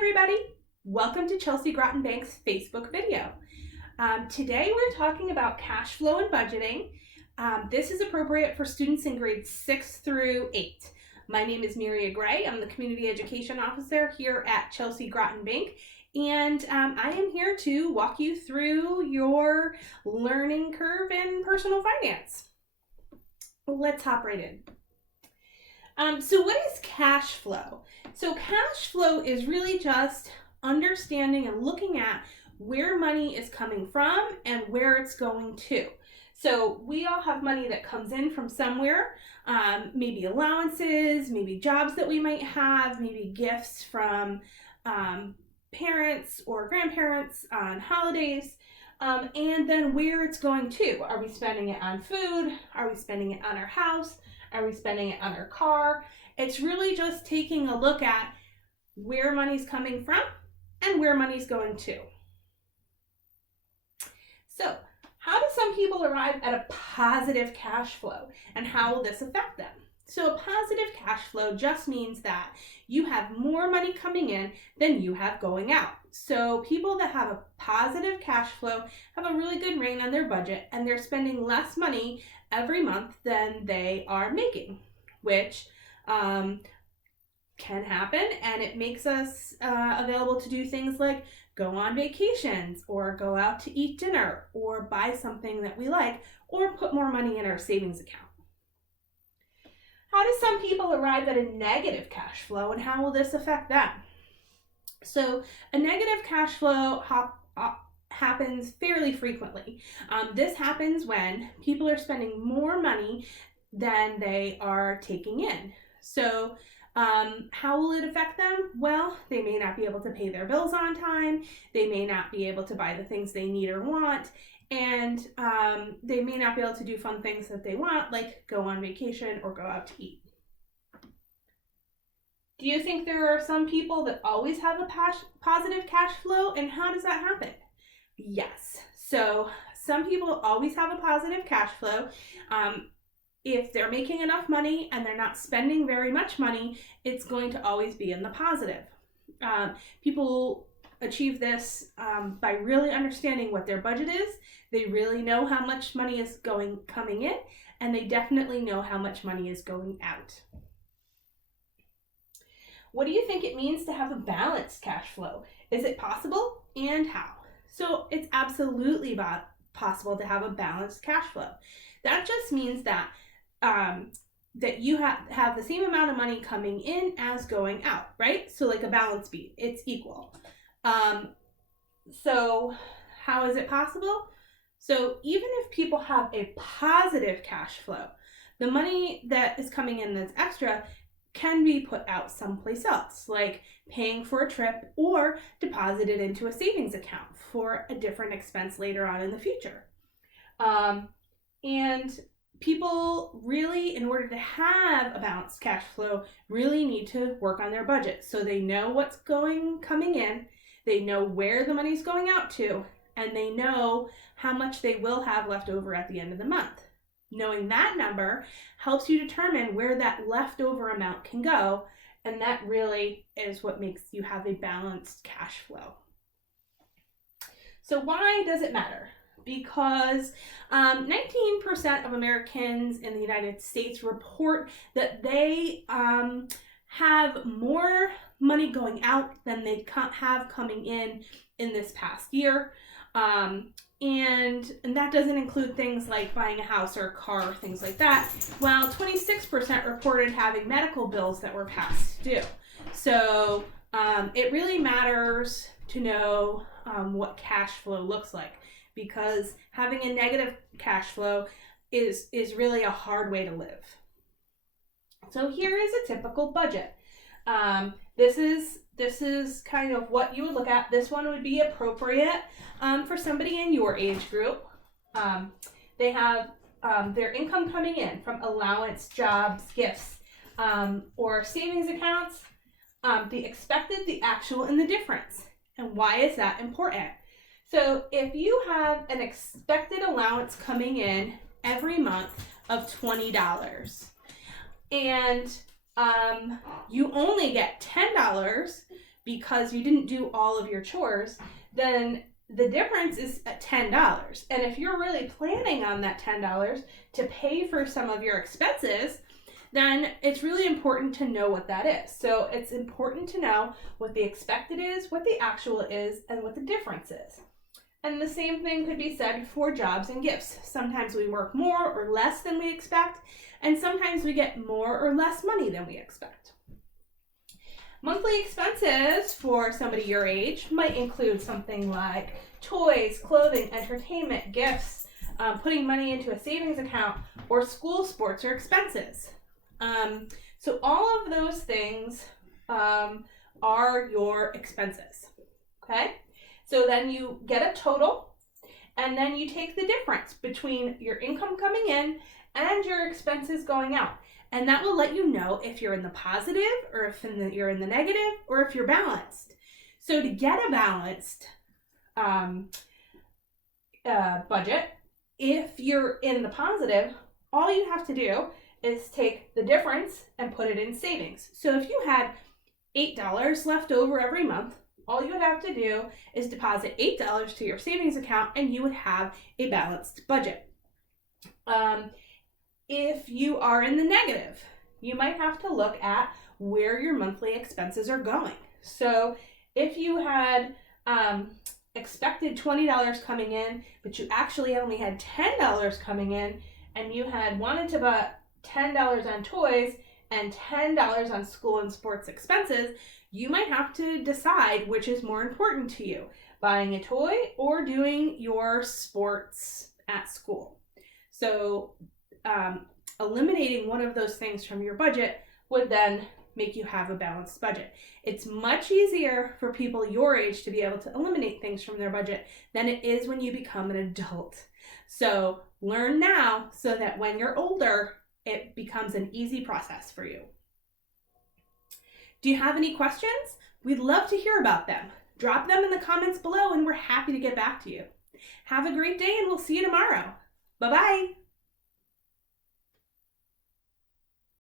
everybody, welcome to Chelsea Groton Bank's Facebook video. Today we're talking about cash flow and budgeting. This is appropriate for students in grades 6 through 8. My name is Miria Gray. I'm the Community Education Officer here at Chelsea Groton Bank, and I am here to walk you through your learning curve in personal finance. Let's hop right in. So what is cash flow? So cash flow is really just understanding and looking at where money is coming from and where it's going to. So we all have money that comes in from somewhere, maybe allowances, maybe jobs that we might have, maybe gifts from parents or grandparents on holidays, and then where it's going to. Are we spending it on food? Are we spending it on our house? Are we spending it on our car? It's really just taking a look at where money's coming from and where money's going to. So, how do some people arrive at a positive cash flow, and how will this affect them? So a positive cash flow just means that you have more money coming in than you have going out. So people that have a positive cash flow have a really good rein on their budget, and they're spending less money every month than they are making, which can happen, and it makes us available to do things like go on vacations or go out to eat dinner or buy something that we like or put more money in our savings account. How do some people arrive at a negative cash flow, and how will this affect them? So a negative cash flow happens fairly frequently. This happens when people are spending more money than they are taking in. So how will it affect them? Well, they may not be able to pay their bills on time. They may not be able to buy the things they need or want. And they may not be able to do fun things that they want, like go on vacation or go out to eat. Do you think there are some people that always have a positive cash flow, and how does that happen? Yes. So some people always have a positive cash flow. If they're making enough money and they're not spending very much money, it's going to always be in the positive. People achieve this by really understanding what their budget is. They really know how much money is coming in, and they definitely know how much money is going out. What do you think it means to have a balanced cash flow? Is it possible, and how? So it's absolutely possible to have a balanced cash flow. That just means that that you have the same amount of money coming in as going out, right? So like a balance beat, it's equal. So how is it possible? So even if people have a positive cash flow, the money that is coming in that's extra can be put out someplace else, like paying for a trip or deposited into a savings account for a different expense later on in the future. And people really, in order to have a balanced cash flow, really need to work on their budget so they know what's coming in, they know where the money's going out to, and they know how much they will have left over at the end of the month. Knowing that number helps you determine where that leftover amount can go, and that really is what makes you have a balanced cash flow. So why does it matter? Because 19% of Americans in the United States report that they have more money going out than they have coming in this past year. And that doesn't include things like buying a house or a car or things like that, while 26% reported having medical bills that were past due. So it really matters to know what cash flow looks like, because having a negative cash flow is really a hard way to live. So here is a typical budget. This is kind of what you would look at. This one would be appropriate for somebody in your age group. They have their income coming in from allowance, jobs, gifts, or savings accounts, the expected, the actual, and the difference. And why is that important? So if you have an expected allowance coming in every month of $20, and you only get $10 because you didn't do all of your chores, then the difference is at $10. And if you're really planning on that $10 to pay for some of your expenses, then it's really important to know what that is. So it's important to know what the expected is, what the actual is, and what the difference is. And the same thing could be said for jobs and gifts. Sometimes we work more or less than we expect, and sometimes we get more or less money than we expect. Monthly expenses for somebody your age might include something like toys, clothing, entertainment, gifts, putting money into a savings account, or school sports or expenses. So all of those things are your expenses, okay? So then you get a total, and then you take the difference between your income coming in and your expenses going out. And that will let you know if you're in the positive or if you're in the negative or if you're balanced. So to get a balanced budget, if you're in the positive, all you have to do is take the difference and put it in savings. So if you had $8 left over every month, all you would have to do is deposit $8 to your savings account and you would have a balanced budget. If you are in the negative, you might have to look at where your monthly expenses are going. So if you had expected $20 coming in, but you actually only had $10 coming in, and you had wanted to buy $10 on toys and $10 on school and sports expenses, you might have to decide which is more important to you, buying a toy or doing your sports at school. So eliminating one of those things from your budget would then make you have a balanced budget. It's much easier for people your age to be able to eliminate things from their budget than it is when you become an adult. So learn now so that when you're older, it becomes an easy process for you. Do you have any questions? We'd love to hear about them. Drop them in the comments below and we're happy to get back to you. Have a great day and we'll see you tomorrow. Bye-bye.